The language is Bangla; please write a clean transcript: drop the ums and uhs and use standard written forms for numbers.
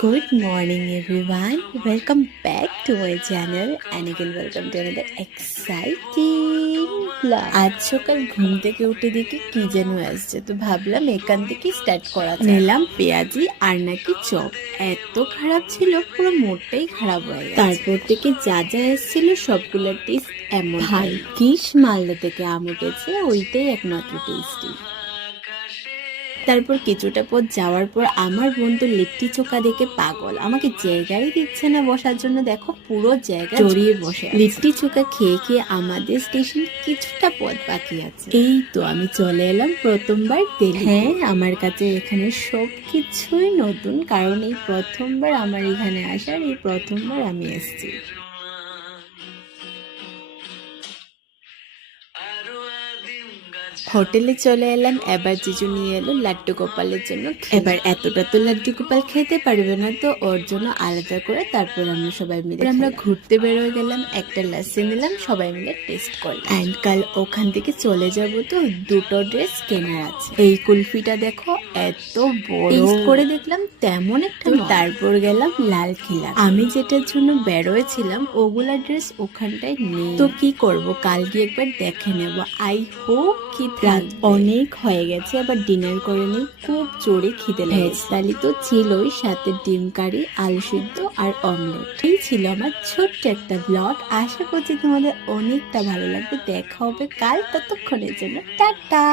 Good morning everyone. Welcome back to my channel and again welcome to another exciting vlog. আজ সকাল ঘুম থেকে উঠে দেখি কি যেন আসছে, তো ভাবলাম এখান থেকে স্টার্ট করা যাক। নিলাম পেঁয়াজি আর নাকি চপ। এত খারাপ ছিল, পুরো মোটটাই খারাপ হয়ে গেছে। তারপর থেকে যা যা এসেছিল সবগুলো টেস্ট এমন। ভাগ্যিস মালদা থেকে আম উঠেছে, ওইটাই একমাত্র টেস্টি। তারপর কিছুটা পথ যাওয়ার পর আমার বন্ধু লিট্টি চোখা দেখে পাগল, আমাকে জায়গায় দিচ্ছে না বসার জন্য। দেখো পুরো জায়গা জড়িয়ে বসে। লিট্টি চোখা খেয়ে খেয়ে আমাদের স্টেশন কিছুটা পথ বাকি আছে। এই তো আমি চলে এলাম প্রথমবার দিল্লি। হ্যাঁ, আমার কাছে এখানে সবকিছুই নতুন, কারণ এই প্রথমবার আমার এখানে আসার, এই প্রথমবার আমি এসেছি। হোটেলে চলে এলাম, এবার জিজু নিয়ে এলো লাড্ডু গোপালের জন্য। এবার এতটা তো লাড্ডু গোপাল খেতে পারবে না, তো ওর জন্য আলাদা করে তারপর আমরা সবাই মিলে আমরা ঘুরতে বেরোয় গেলাম। একটা লাসি নিলাম, সবাই মিলে টেস্ট করলাম। অ্যান্ড কাল ওখান থেকে চলে যাব, তো দুটো ড্রেস কেনার আছে। এই কুলফিটা দেখো এত বড়, টেস্ট করে দেখলাম তেমন একটা। তারপর গেলাম লাল কিলা। আমি যেটার জন্য বেরোয়েছিলাম ওগুলা ড্রেস ওখানটায় নেই, তো কি করব, কাল গিয়ে একবার দেখে নেব। আই হোপ কি রাত অনেক হয়ে গেছে, আবার ডিনার করে নিই। খুব জোরে খিদে লেগেছে। থালি তো ছিলই, সাথে ডিম কারি, আলু সিদ্ধ আর অমলেট। এই ছিল আমার ছোট্ট একটা ব্লগ। আশা করছি তোমাদের অনেকটা ভালো লাগবে। দেখা হবে কাল, ততক্ষণের জন্য টাটা।